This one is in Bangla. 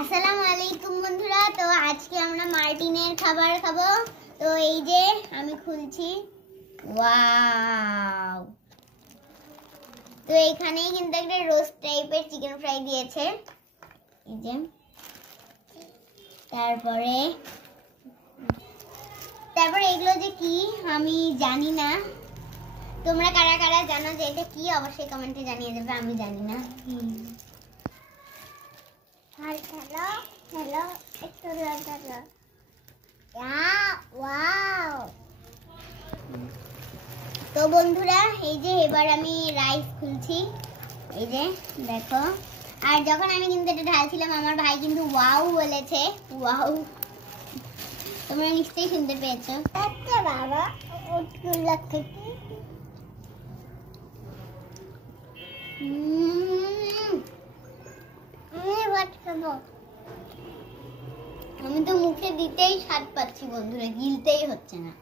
আসসালামু আলাইকুম বন্ধুরা। তো আজকে আমরা মার্টিনের খাবার খাবো। তো এই যে আমি খুলছি, ওয়াও। তো এখানেই কিন্তু একটা রোস্ট টাইপের চিকেন ফ্রাই দিয়েছে, এই যে। তারপরে এগুলো যে কি আমি জানি না, তোমরা কারা কারা জানো যে এটা কি অবশ্যই কমেন্টে জানিয়ে দেবে, আমি জানি না। হ্যালো হ্যালো, একটু লাগালো, ওয়াও। তো বন্ধুরা এই যে এবার আমি রাইস খুলছি, এই যে দেখো। আর যখন আমি কিন্তু এটা ঢালছিলাম আমার ভাই কিন্তু ওয়াও বলেছে, ওয়াও। তোমরা নিশ্চয়ই শুনতে পেয়েছো। আচ্ছা বাবা, ওটগুলো থেকে আমি তো মুখে দিতেই স্বাদ পাচ্ছি বন্ধুরা, গিলতেই হচ্ছে না।